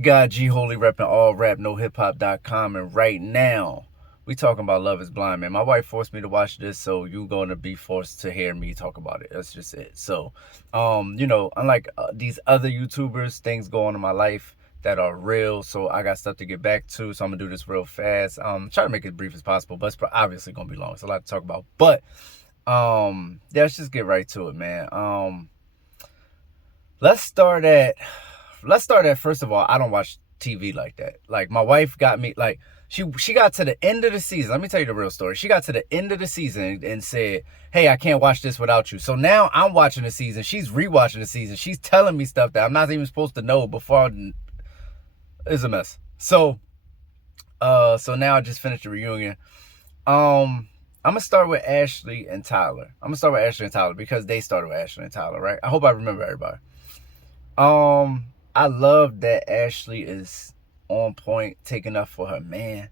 God G Holy repping all rap, no hip hop.com. And right now, we talking about Love is Blind, man. My wife forced me to watch this, so you gonna be forced to hear me talk about it. That's just it. So, unlike these other YouTubers, things go on in my life that are real. So I got stuff to get back to. So I'm gonna do this real fast. Try to make it as brief as possible, but it's obviously gonna be long. It's a lot to talk about. But yeah, let's just get right to it, man. Let's start at first of all, I don't watch TV like that. Like my wife got me like she got to the end of the season. Let me tell you the real story. She got to the end of the season and said, "Hey, I can't watch this without you." So now I'm watching the season. She's rewatching the season. She's telling me stuff that I'm not even supposed to know before. It's a mess. So now I just finished the reunion. I'm gonna start with Ashley and Tyler. Because they started with Ashley and Tyler, right? I hope I remember everybody. I love that Ashley is on point, taking up for her man.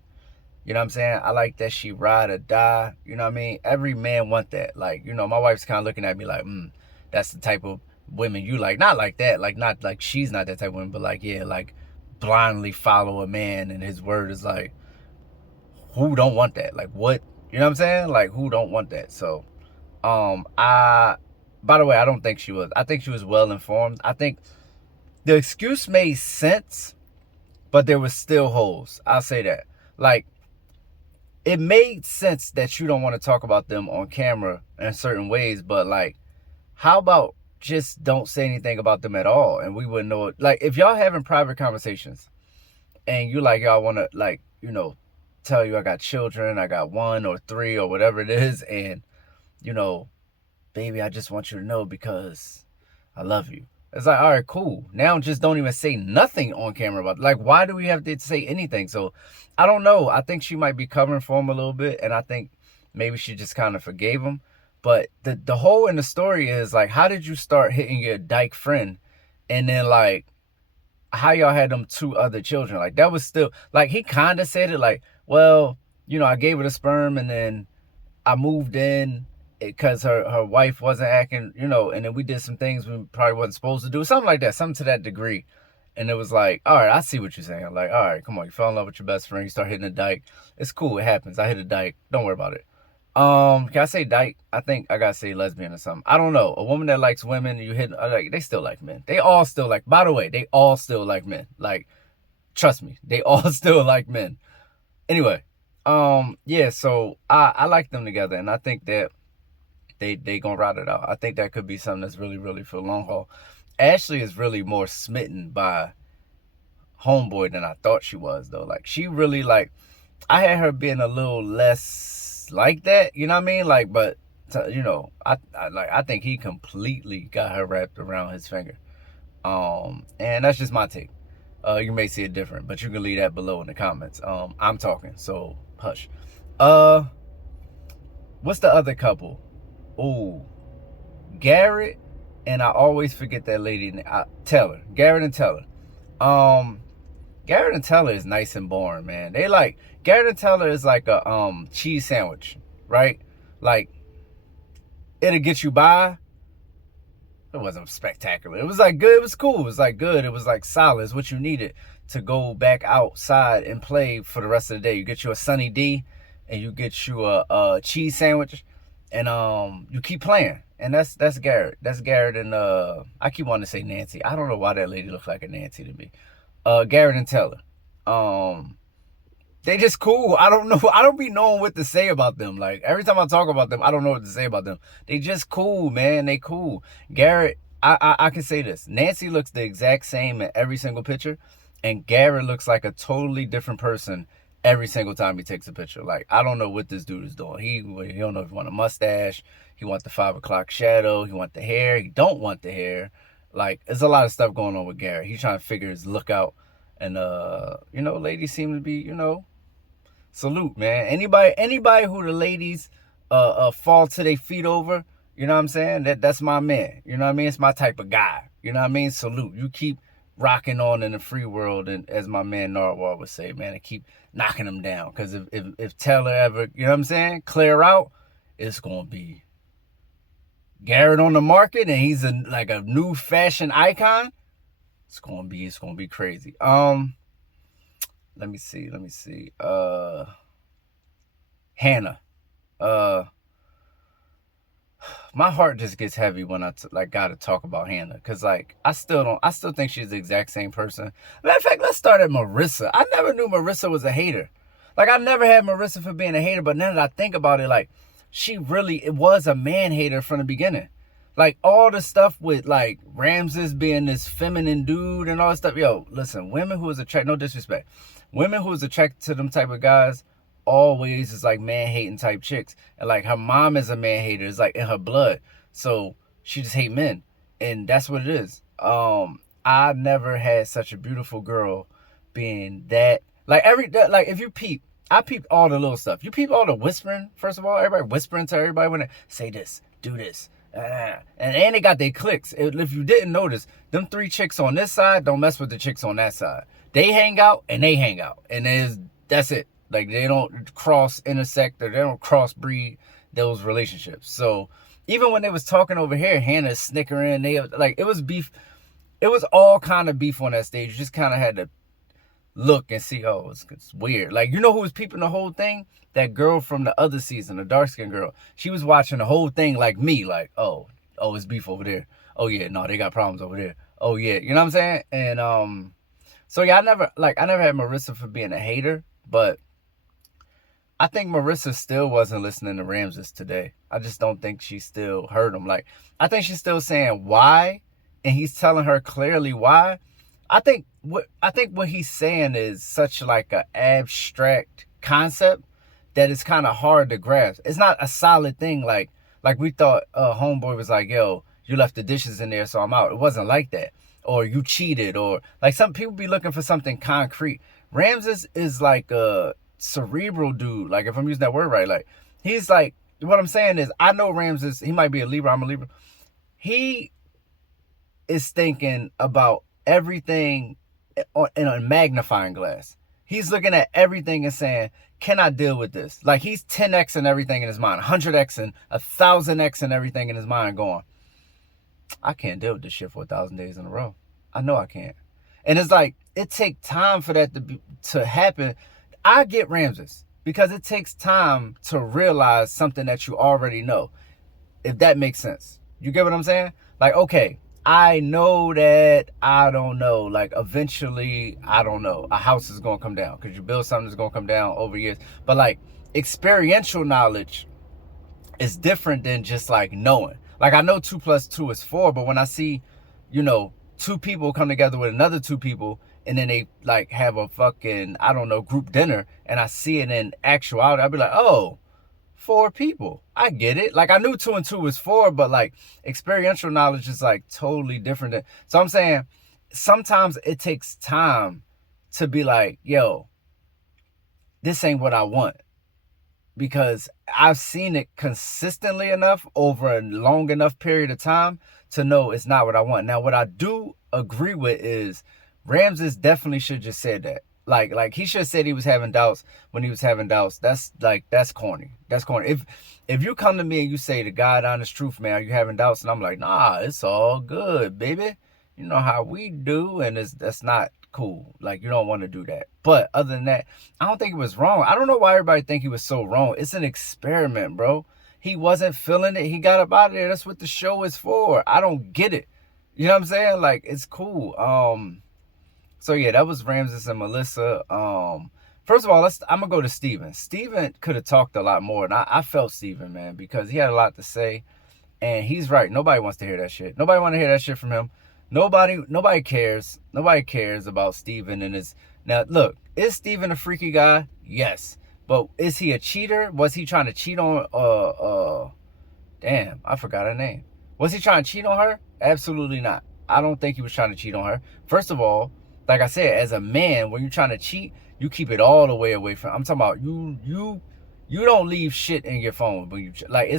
You know what I'm saying? I like that she ride or die. You know what I mean? Every man want that. Like, my wife's kind of looking at me like, that's the type of women you like. Not like that. Like, not like she's not that type of woman, but like, yeah, like blindly follow a man and his word is like, who don't want that? Like, what? You know what I'm saying? Like, who don't want that? So, by the way, I don't think she was. I think she was well informed. I think the excuse made sense, but there was still holes. I'll say that. Like, it made sense that you don't want to talk about them on camera in certain ways, but like, how about just don't say anything about them at all and we wouldn't know it? Like, if y'all having private conversations and you like, y'all want to like, tell you I got children, I got 1 or 3 or whatever it is, and baby, I just want you to know because I love you. It's like, all right, cool. Now just don't even say nothing on camera about it. Like, why do we have to say anything? So I don't know. I think she might be covering for him a little bit, and I think maybe she just kind of forgave him. But the whole in the story is like, how did you start hitting your dyke friend, and then like how y'all had them 2 other children? Like, that was still like, he kind of said it like, well, I gave her the sperm and then I moved in because her wife wasn't acting, and then we did some things we probably wasn't supposed to do, something like that, something to that degree. And it was like, all right, I see what you're saying. I'm like, all right, come on, you fell in love with your best friend, you start hitting a dyke. It's cool, it happens. I hit a dyke. Don't worry about it. Can I say dyke? I think I gotta say lesbian or something. I don't know. A woman that likes women, you hit like, they still like men. They all still like. By the way, they all still like men. Like, trust me, they all still like men. Anyway, yeah. So I like them together, and I think that they gonna ride it out. I think that could be something that's really, really for the long haul. Ashley is really more smitten by homeboy than I thought she was, though. Like, she really like. I had her being a little less like that, you know what I mean? Like, but I think he completely got her wrapped around his finger. And that's just my take. You may see it different, but you can leave that below in the comments. I'm talking, so hush. What's the other couple? Oh, Garrett, and I always forget that lady, Taylor. Garrett and Taylor. Garrett and Taylor is nice and boring, man. They like, Garrett and Taylor is like a cheese sandwich, right? Like, it'll get you by. It wasn't spectacular. It was like good. It was cool. It was like good. It was like solid. It's what you needed to go back outside and play for the rest of the day. You get you a Sunny D, and you get you a cheese sandwich, and you keep playing. And that's Garrett. That's Garrett and I keep wanting to say Nancy. I don't know why that lady looks like a Nancy to me. Garrett and Taylor. They just cool. I don't know. I don't be knowing what to say about them. Like, every time I talk about them, I don't know what to say about them. They just cool, man. They cool. Garrett, I can say this. Nancy looks the exact same in every single picture, and Garrett looks like a totally different person every single time he takes a picture. Like, I don't know what this dude is doing. He don't know if he want a mustache. He want the 5 o'clock shadow. He want the hair. He don't want the hair. Like, there's a lot of stuff going on with Garrett. He's trying to figure his look out. And, ladies seem to be, salute, man. Anybody who the ladies fall to their feet over, you know what I'm saying? That's my man. You know what I mean? It's my type of guy. You know what I mean? Salute. You keep rocking on in the free world, and as my man Narwhal would say, man, and keep knocking them down. Because if Taylor ever, you know what I'm saying, clear out, it's gonna be Garrett on the market, and he's like a new fashion icon. It's gonna be crazy. Let me see. Hannah. Uh, my heart just gets heavy when like gotta talk about Hannah, cause like I still think she's the exact same person. Matter of fact, let's start at Marissa. I never knew Marissa was a hater. Like I never had Marissa for being a hater, but now that I think about it, like she really it was a man hater from the beginning. Like all the stuff with like Ramses being this feminine dude and all that stuff. Yo, listen, women who is attracted, no disrespect, women who is attracted to them type of guys always is like man hating type chicks. And like her mom is a man hater. It's like in her blood. So she just hate men. And that's what it is. I never had such a beautiful girl being that like like if you peep, I peeped all the little stuff. You peep all the whispering, first of all, everybody whispering to everybody when they say this, do this. And they got their clicks. If you didn't notice, them 3 chicks on this side don't mess with the chicks on that side. They hang out and they hang out. And that's it. Like they don't cross intersect or they don't cross breed those relationships. So even when they was talking over here, Hannah snickering, they like it was beef. It was all kind of beef on that stage. You just kind of had to look and see. Oh, it's weird. Like you know who was peeping the whole thing? That girl from the other season, the dark skinned girl. She was watching the whole thing like me. Like it's beef over there. Oh yeah, no, they got problems over there. Oh yeah, you know what I'm saying? And so yeah, I never had Marissa for being a hater, but I think Marissa still wasn't listening to Ramses today. I just don't think she still heard him. Like, I think she's still saying why, and he's telling her clearly why. I think what he's saying is such like an abstract concept that it's kind of hard to grasp. It's not a solid thing like we thought. Homeboy was like, "Yo, you left the dishes in there, so I'm out." It wasn't like that. Or you cheated, or like some people be looking for something concrete. Ramses is like a cerebral dude. Like if I'm using that word right, like he's like what I'm saying is I know Ramses. He might be a Libra. I'm a Libra. He is thinking about everything in a magnifying glass. He's looking at everything and saying, can I deal with this? Like he's 10x and everything in his mind, 100x and 1,000x and everything in his mind going, I can't deal with this shit for 1,000 days in a row. I know I can't. And it's like, it takes time for that to happen. I get Ramses because it takes time to realize something that you already know. If that makes sense. You get what I'm saying? Like, okay, I know that, I don't know, like eventually, I don't know, a house is going to come down because you build something that's going to come down over years. But like experiential knowledge is different than just like knowing. Like I know 2 + 2 is 4, but when I see, 2 people come together with another 2 people and then they like have a fucking, I don't know, group dinner and I see it in actuality, I'll be like, oh, 4 people. I get it. Like I knew 2 and 2 was 4, but like experiential knowledge is like totally different. So I'm saying sometimes it takes time to be like, yo, this ain't what I want. Because I've seen it consistently enough over a long enough period of time to know it's not what I want. Now, what I do agree with is Ramses definitely should just said that. Like he should have said he was having doubts when he was having doubts. That's corny. That's corny. If you come to me and you say the God honest truth, man, are you having doubts? And I'm like, nah, it's all good, baby. You know how we do, and that's not cool. Like you don't want to do that. But other than that, I don't think it was wrong. I don't know why everybody think he was so wrong. It's an experiment, bro. He wasn't feeling it. He got up out of there. That's what the show is for. I don't get it. You know what I'm saying? Like it's cool. So yeah, that was Ramses and Melissa. First of all, I'm gonna go to Steven. Steven could have talked a lot more, and I felt Steven, man, because he had a lot to say, and he's right. Nobody wants to hear that shit. Nobody want to hear that shit from him. Nobody cares. Nobody cares about Steven and his. Now look, is Steven a freaky guy? Yes, but is he a cheater? Was he trying to cheat on? Damn, I forgot her name. Was he trying to cheat on her? Absolutely not. I don't think he was trying to cheat on her. First of all, like I said, as a man, when you're trying to cheat, you keep it all the way away from. I'm talking about you don't leave shit in your phone when you like.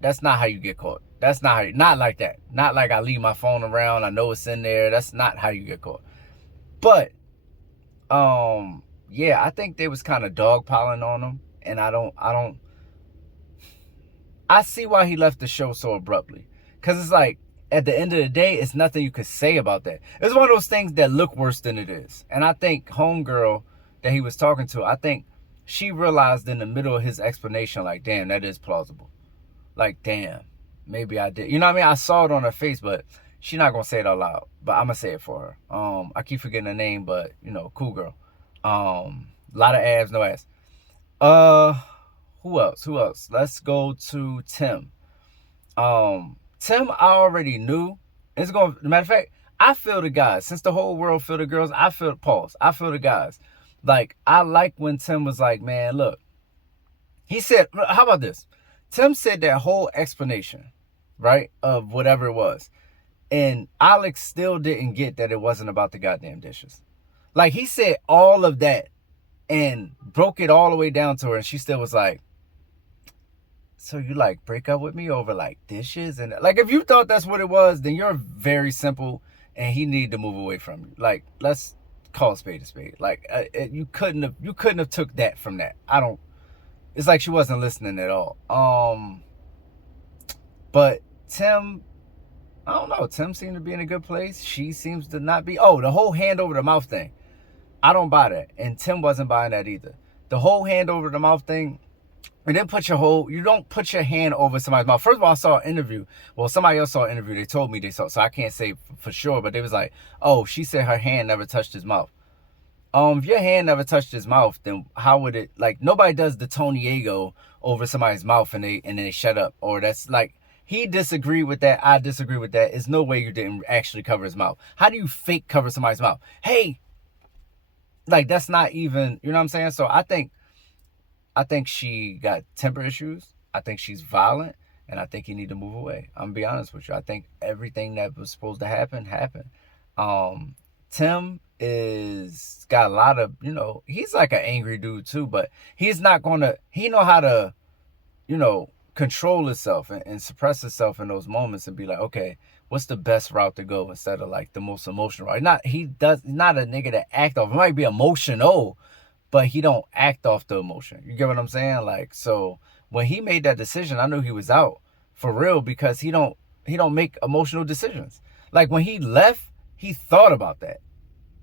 That's not how you get caught. That's not not like that. Not like I leave my phone around. I know it's in there. That's not how you get caught. But yeah, I think they was kind of dogpiling on him, and I see why he left the show so abruptly, because it's like at the end of the day, it's nothing you could say about that. It's one of those things that look worse than it is. And I think homegirl that he was talking to, I think she realized in the middle of his explanation, like, damn, that is plausible. Like, damn, maybe I did. You know what I mean? I saw it on her face, but she's not going to say it out loud. But I'm going to say it for her. I keep forgetting her name, but, you know, cool girl. A lot of abs, no ass. Who else? Let's go to Tim. Tim, I already knew. Matter of fact, I feel the guys. Since the whole world feel the girls, I feel the guys. Like, I like when Tim was like, man, look. He said, how about this? Tim said that whole explanation, right, of whatever it was. And Alex still didn't get that it wasn't about the goddamn dishes. Like, he said all of that and broke it all the way down to her. And she still was like, so you, like, break up with me over, like, dishes? And, like, if you thought that's what it was, then you're very simple and he needed to move away from you. Like, let's call a spade a spade. Like, you couldn't have took that from that. It's like she wasn't listening at all. But Tim, I don't know. Tim seemed to be in a good place. She seems to not be. Oh, the whole hand over the mouth thing. I don't buy that. And Tim wasn't buying that either. The whole hand over the mouth thing, you don't put your hand over somebody's mouth. First of all, I saw an interview. Well, somebody else saw an interview. They told me they saw, so I can't say for sure, but they was like, oh, she said her hand never touched his mouth. If your hand never touched his mouth, then how would it, like, nobody does the Tony Yago over somebody's mouth and then they shut up. Or that's like, he disagreed with that. I disagree with that. There's no way you didn't actually cover his mouth. How do you fake cover somebody's mouth? Hey, like, that's not even, you know what I'm saying? So I think she got temper issues. I think she's violent. And I think you need to move away. I'm going to be honest with you. I think everything that was supposed to happen, happened. Tim is got a lot of, you know, he's like an angry dude too, but he's not going to, he know how to, you know, control himself and suppress himself in those moments and be like, okay, what's the best route to go instead of like the most emotional route? He's not a nigga that act off. It might be emotional, but he don't act off the emotion. You get what I'm saying? Like, so when he made that decision, I knew he was out for real because he don't make emotional decisions. Like when he left, he thought about that.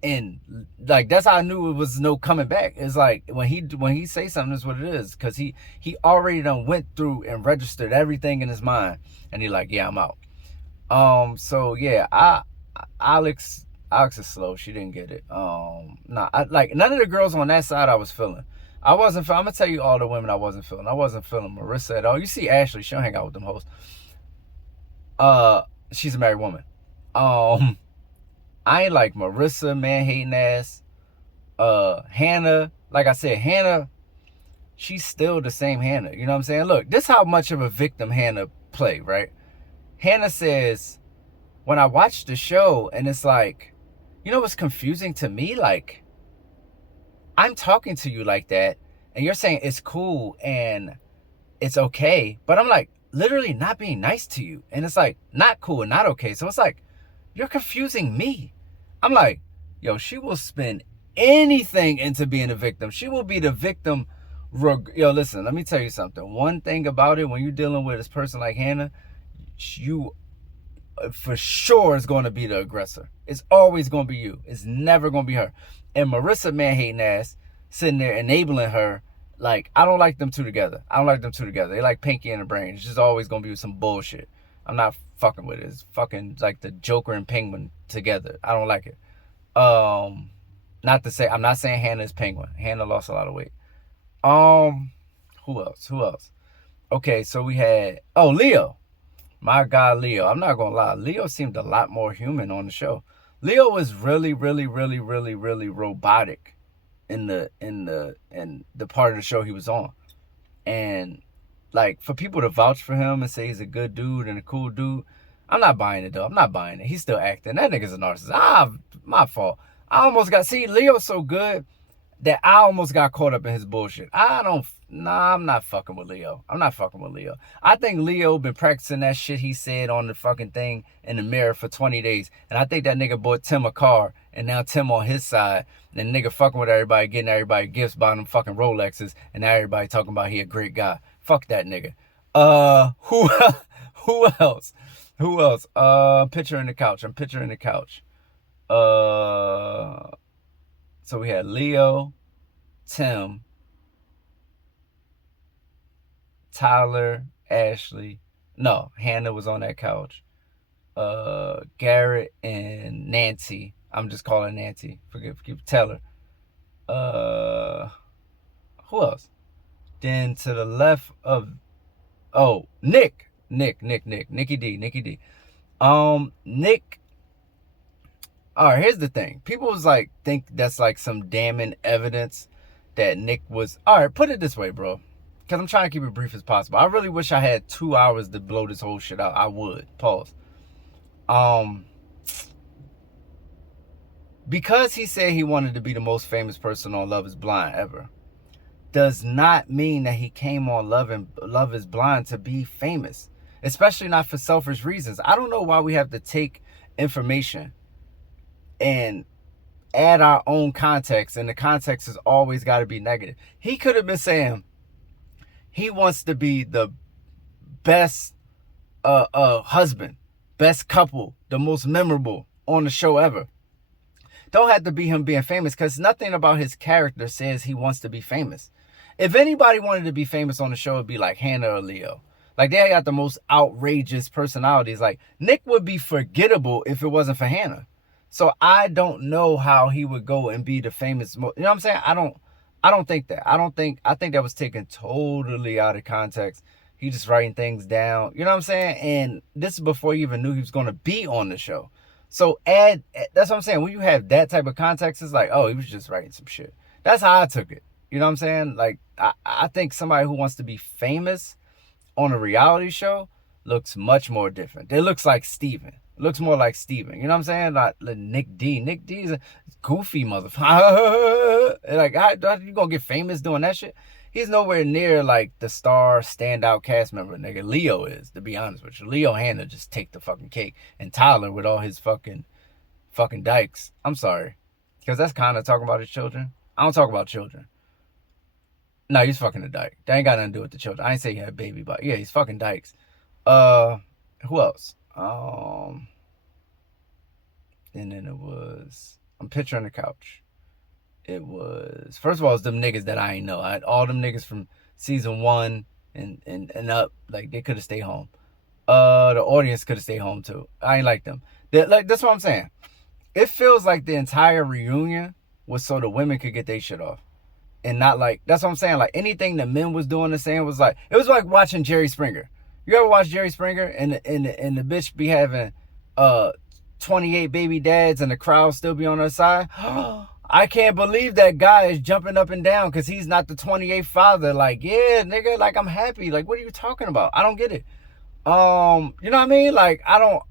And like, that's how I knew it was no coming back. It's like when he say something, that's what it is. Cause he already done went through and registered everything in his mind. And he like, yeah, I'm out. So yeah, Alex is slow. She didn't get it. Like none of the girls on that side I was feeling. I'm gonna tell you all the women I wasn't feeling. I wasn't feeling Marissa at all. You see Ashley, she don't hang out with them hoes. She's a married woman. I ain't like Marissa, man hating ass. Hannah, like I said, Hannah, she's still the same Hannah. You know what I'm saying? Look, this is how much of a victim Hannah play, right? Hannah says, when I watched the show, and it's like, you know what's confusing to me? Like, I'm talking to you like that, and you're saying it's cool and it's okay, but I'm like literally not being nice to you. And it's like not cool and not okay. So it's like, you're confusing me. I'm like, yo, she will spin anything into being a victim. She will be the victim. Yo, listen, let me tell you something. One thing about it, when you're dealing with this person like Hannah, you for sure is going to be the aggressor. It's always going to be you. It's never going to be her. And Marissa, man hating ass, sitting there enabling her. Like, I don't like them two together. They like Pinky and the Brain. It's just always going to be some bullshit. I'm not fucking with it. It's fucking like the Joker and Penguin together. I don't like it. I'm not saying Hannah is Penguin. Hannah lost a lot of weight. Who else? Okay, so we had, Leo. My God, Leo. I'm not gonna lie. Leo seemed a lot more human on the show. Leo was really, really, really, really, really robotic in the part of the show he was on. And like, for people to vouch for him and say he's a good dude and a cool dude, I'm not buying it though. I'm not buying it. He's still acting. That nigga's a narcissist. My fault. Leo's so good that I almost got caught up in his bullshit. I'm not fucking with Leo. I think Leo been practicing that shit he said on the fucking thing in the mirror for 20 days. And I think that nigga bought Tim a car, and now Tim on his side, and the nigga fucking with everybody, getting everybody gifts, buying them fucking Rolexes, and now everybody talking about he a great guy. Fuck that nigga. Who else? Who else? Picture in the couch. I'm picturing the couch. Uh, so we had Leo, Tim, Tyler, Ashley. No, Hannah was on that couch. Garrett and Nancy. I'm just calling Nancy. Forget Taylor. Uh, who else? Then to the left of Nicky D. Nick. All right, here's the thing. People was like think that's like some damning evidence that Nick was. All right, put it this way, bro. Because I'm trying to keep it brief as possible. I really wish I had 2 hours to blow this whole shit out. I would. Pause. Because he said he wanted to be the most famous person on Love is Blind ever, does not mean that he came on Love is Blind to be famous, especially not for selfish reasons. I don't know why we have to take information and add our own context, and the context has always got to be negative. He could have been saying he wants to be the best husband, best couple, the most memorable on the show ever. Don't have to be him being famous, because nothing about his character says he wants to be famous. If anybody wanted to be famous on the show, it'd be like Hannah or Leo. Like, they got the most outrageous personalities. Like, Nick would be forgettable if it wasn't for Hannah. So I don't know how he would go and be the famous. You know what I'm saying? I don't think that. I think that was taken totally out of context. He just writing things down. You know what I'm saying? And this is before he even knew he was going to be on the show. So that's what I'm saying. When you have that type of context, it's like, oh, he was just writing some shit. That's how I took it. You know what I'm saying? Like, I think somebody who wants to be famous on a reality show looks much more different. It looks like Steven. It looks more like Steven. You know what I'm saying? Like Nick D. Nick D is a goofy motherfucker. Like, how you gonna get famous doing that shit? He's nowhere near like the star standout cast member nigga Leo is, to be honest with you. Leo Hannah just take the fucking cake. And Tyler with all his fucking dykes. I'm sorry. Because that's kind of talking about his children. I don't talk about children. No, he's fucking a dyke. That ain't got nothing to do with the children. I ain't say he had a baby, but yeah, he's fucking dykes. Who else? And then it was, I'm picturing the couch. It was, first of all, it's them niggas that I ain't know. All them niggas from season 1 and up, like, they could have stayed home. The audience could have stayed home too. I ain't like them. Like, that's what I'm saying. It feels like the entire reunion was so the women could get their shit off. And not like, that's what I'm saying. Like, anything the men was doing the same was like, it was like watching Jerry Springer. You ever watch Jerry Springer and the bitch be having 28 baby dads and the crowd still be on her side? I can't believe that guy is jumping up and down because he's not the 28th father. Like, yeah, nigga, like, I'm happy. Like, what are you talking about? I don't get it. You know what I mean? Like, I don't,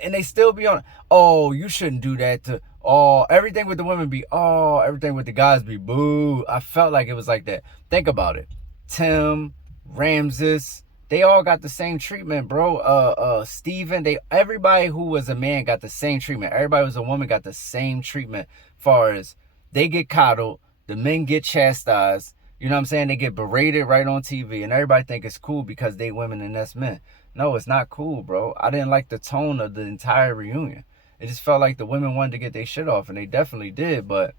and they still be on, oh, you shouldn't do that to, oh, everything with the women be, oh, everything with the guys be, boo. I felt like it was like that. Think about it. Tim, Ramses, they all got the same treatment, bro. Steven, everybody who was a man got the same treatment. Everybody who was a woman got the same treatment. Far as they get coddled, the men get chastised. You know what I'm saying? They get berated right on TV, and everybody think it's cool because they women and that's men. No, it's not cool, bro. I didn't like the tone of the entire reunion. It just felt like the women wanted to get their shit off, and they definitely did, but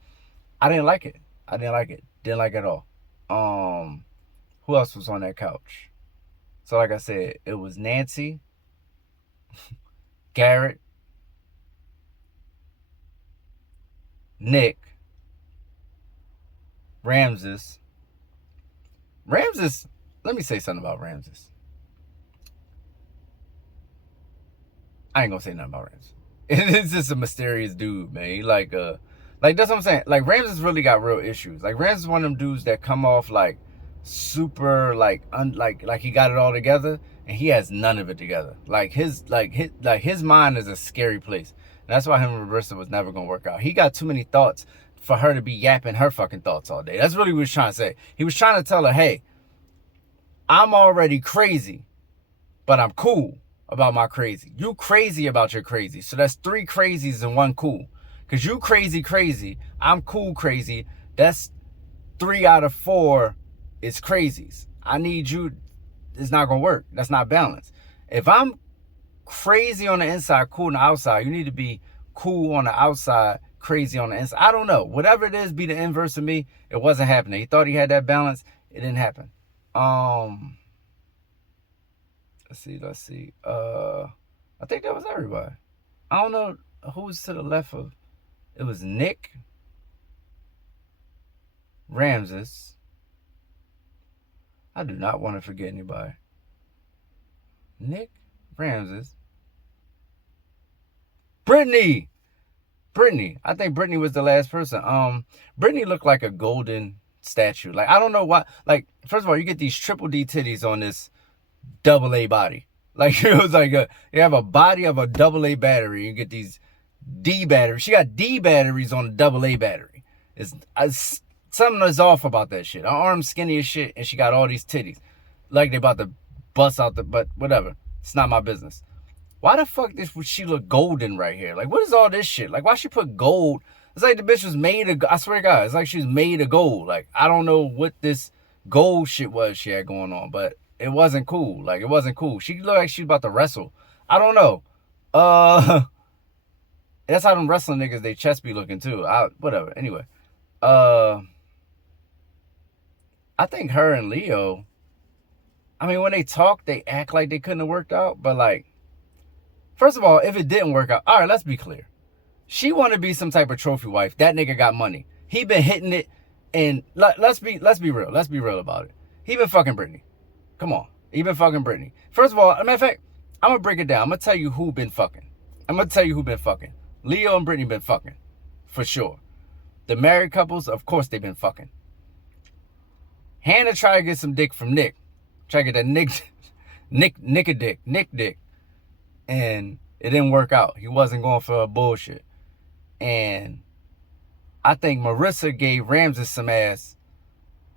I didn't like it. I didn't like it. Didn't like it at all. Who else was on that couch? So like I said, it was Nancy, Garrett, Nick, Ramses. Let me say something about Ramses. I ain't gonna say nothing about Ramses. It's just a mysterious dude, man. He like that's what I'm saying. Like, Ramses really got real issues. Like, Ramses is one of them dudes that come off like super like he got it all together, and he has none of it together. His mind is a scary place. And that's why him and Marissa was never gonna work out. He got too many thoughts for her to be yapping her fucking thoughts all day. That's really what he was trying to say. He was trying to tell her, hey, I'm already crazy, but I'm cool about my crazy. You crazy about your crazy. So that's 3 crazies and 1 cool. Because you crazy, I'm cool crazy. That's 3 out of 4 is crazies. I need you. It's not going to work. That's not balanced. If I'm crazy on the inside, cool on the outside. You need to be cool on the outside, crazy on the inside. I don't know. Whatever it is, be the inverse of me. It wasn't happening. He thought he had that balance. It didn't happen. Let's see. I think that was everybody. I don't know who was to the left of. It was Nick, Ramses. I do not want to forget anybody. Nick, Ramses, Brittany. I think Brittany was the last person. Brittany looked like a golden statue. Like, I don't know why. Like, first of all, you get these triple D titties on this double A body. Like, it was like you have a body of a double A battery. You get these D batteries. She got D batteries on a double A battery. It's something is off about that shit. Her arm's skinny as shit, and she got all these titties. Like they about to bust out but whatever. It's not my business. Why the fuck would she look golden right here? Like, what is all this shit? Like, why she put gold? It's like the bitch was made of, I swear to God, it's like she was made of gold. Like, I don't know what this gold shit was she had going on, but it wasn't cool. Like, it wasn't cool. She looked like she was about to wrestle. I don't know. That's how them wrestling niggas, they chest be looking too. Whatever. Anyway. I think her and Leo, I mean, when they talk, they act like they couldn't have worked out. But, like, first of all, if it didn't work out, all right, let's be clear. She want to be some type of trophy wife. That nigga got money. He been hitting it, and let's be real. Let's be real about it. He been fucking Brittany. Come on. He been fucking Brittany. First of all, as a matter of fact, I'm going to break it down. I'm going to tell you who been fucking. Leo and Brittany been fucking. For sure. The married couples, of course, they been fucking. Hannah tried to get some dick from Nick. Try to get that Nick dick. And it didn't work out. He wasn't going for a bullshit. And I think Marissa gave Ramses some ass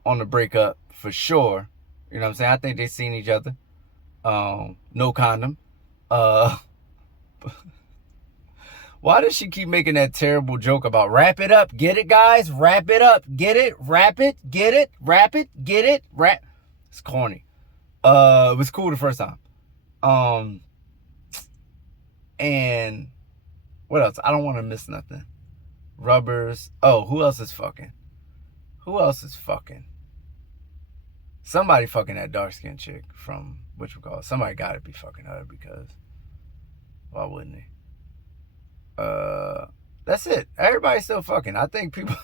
on the breakup for sure. You know what I'm saying? I think they seen each other. No condom. Why does she keep making that terrible joke about wrap it up? Get it, guys? Wrap it up. Get it? Wrap it? Get it? Wrap it? Get it? Wrap. It's corny. It was cool the first time. And what else? I don't want to miss nothing. Rubbers. Oh, who else is fucking? Somebody fucking that dark-skinned chick from whatchamacallit. Somebody gotta be fucking her because why wouldn't they? That's it. Everybody's still fucking. I think people.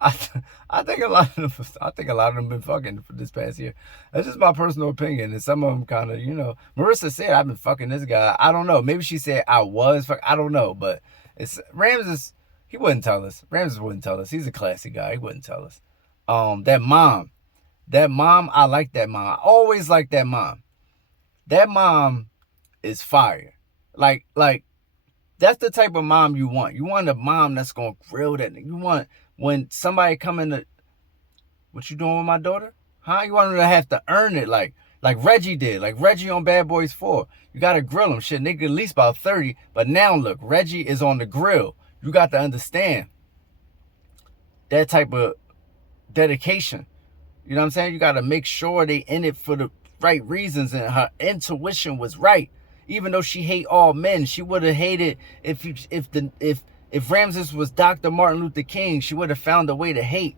I think a lot of them been fucking for this past year. That's just my personal opinion, and some of them kind of, you know. Marissa said I've been fucking this guy. I don't know. Maybe she said I was fuck. I don't know, but it's Ramses. He wouldn't tell us. Ramses wouldn't tell us. He's a classy guy. He wouldn't tell us. That mom, I like that mom. I always like that mom. That mom is fire. Like that's the type of mom you want. You want a mom that's gonna grill that. You want when somebody come in the, what you doing with my daughter? Huh? You want them to have to earn it like Reggie did. Like Reggie on Bad Boys 4. You gotta grill him. Shit, nigga at least about 30. But now look, Reggie is on the grill. You got to understand that type of dedication. You know what I'm saying? You gotta make sure they in it for the right reasons, and her intuition was right. Even though she hate all men, she would have hated if Ramses was Dr. Martin Luther King, she would have found a way to hate.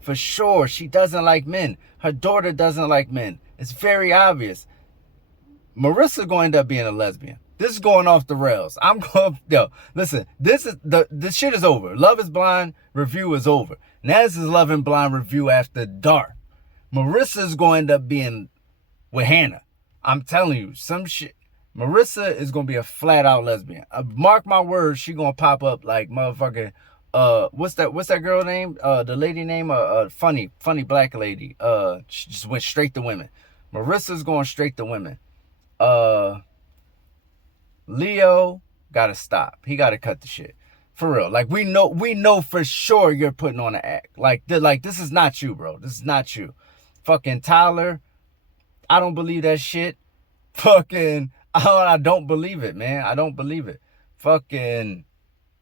For sure, she doesn't like men. Her daughter doesn't like men. It's very obvious. Marissa going to end up being a lesbian. This is going off the rails. Listen, this shit is over. Love is Blind review is over. Now this is Love and Blind review after dark. Marissa's going to end up being with Hannah. I'm telling you, some shit. Marissa is going to be a flat out lesbian. Mark my words, she going to pop up like motherfucking, what's that girl name? The lady name? Funny black lady. She just went straight to women. Marissa's going straight to women. Leo gotta stop. He gotta cut the shit. For real. Like, we know for sure you're putting on an act. Like, this is not you, bro. This is not you. Fucking Tyler, I don't believe that shit. Fucking, I don't believe it, man. I don't believe it. Fucking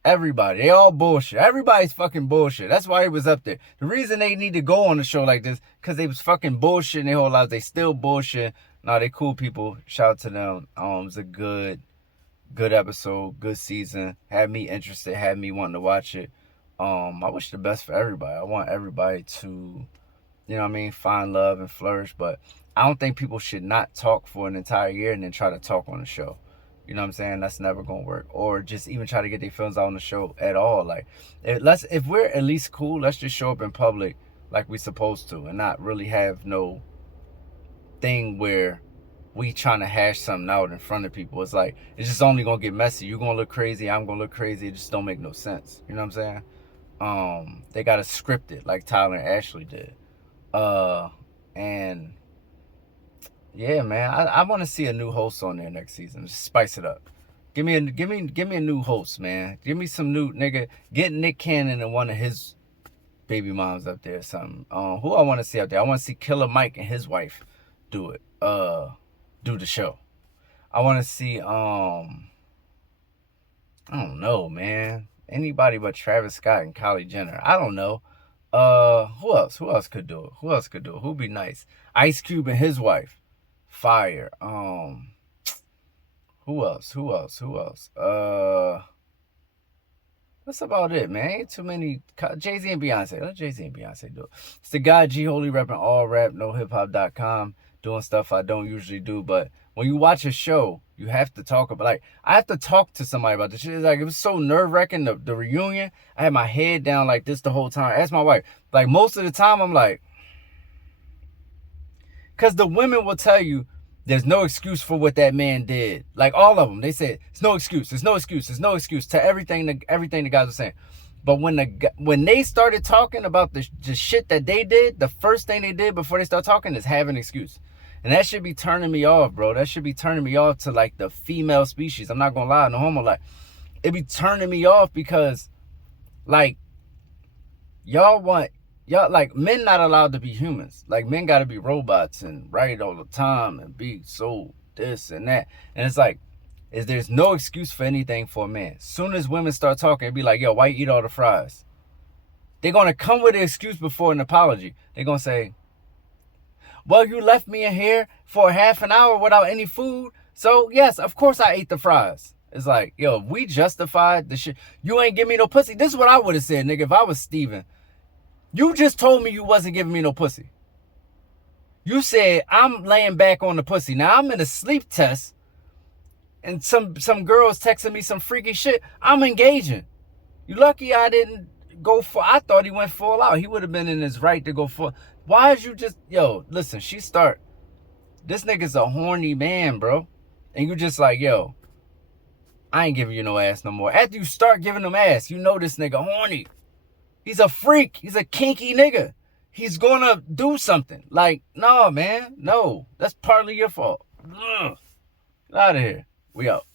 everybody. They all bullshit. Everybody's fucking bullshit. That's why he was up there. The reason they need to go on a show like this, because they was fucking bullshitting their whole lives. They still bullshit. No, they cool people. Shout out to them. It's a good episode, good season. Had me interested, had me wanting to watch it. I wish the best for everybody. I want everybody to, you know what I mean, find love and flourish. But I don't think people should not talk for an entire year and then try to talk on the show. You know what I'm saying? That's never gonna work. Or just even try to get their feelings out on the show at all. Like, if we're at least cool, let's just show up in public like we supposed to, and not really have no thing where we trying to hash something out in front of people. It's like, it's just only gonna get messy. You're gonna look crazy, I'm gonna look crazy. It just don't make no sense. You know what I'm saying? They gotta script it like Tyler and Ashley did. And yeah, man, I want to see a new host on there next season. Just spice it up. Give me a new host, man. Give me some new nigga. Get Nick Cannon and one of his baby moms up there or something. Who I want to see out there? I want to see Killer Mike and his wife do it. Do the show. I want to see I don't know, man. Anybody but Travis Scott and Kylie Jenner. I don't know. Who else? Who else could do it? Who else could do it? Who'd be nice? Ice Cube and his wife. Fire. Who else? That's about it, man. Ain't too many. Jay-Z and Beyonce. Let Jay-Z and Beyonce do it. It's the guy G Holy repping all rap, no hiphop.com, doing stuff I don't usually do. But when you watch a show, you have to talk about, like, I have to talk to somebody about this shit. It's like, it was so nerve-wracking, the reunion. I had my head down like this the whole time. I asked my wife. Like, most of the time, I'm like, because the women will tell you there's no excuse for what that man did. Like, all of them, they said, it's no excuse. There's no excuse. There's no excuse to everything the guys were saying. But when they started talking about the shit that they did, the first thing they did before they start talking is have an excuse. And that should be turning me off, bro. That should be turning me off to, like, the female species. I'm not going to lie, no homo. Like, it be turning me off because, like, y'all, like, men not allowed to be humans. Like, men got to be robots and right all the time and be so this and that. And it's like, there's no excuse for anything for a man. As soon as women start talking, it'd be like, yo, why you eat all the fries? They're going to come with an excuse before an apology. They're going to say, well, you left me in here for half an hour without any food. So, yes, of course I ate the fries. It's like, yo, we justified the shit. You ain't give me no pussy. This is what I would have said, nigga, if I was Steven. You just told me you wasn't giving me no pussy. You said I'm laying back on the pussy. Now I'm in a sleep test and some girls texting me some freaky shit. I'm engaging. You lucky I didn't go for, I thought he went full out. He would have been in his right to go full. Why is you just, yo, listen, this nigga's a horny man, bro. And you just like, yo, I ain't giving you no ass no more. After you start giving him ass, you know this nigga horny. He's a freak. He's a kinky nigga. He's gonna do something. Like, no, man. No. That's partly your fault. Ugh. Get out of here. We out.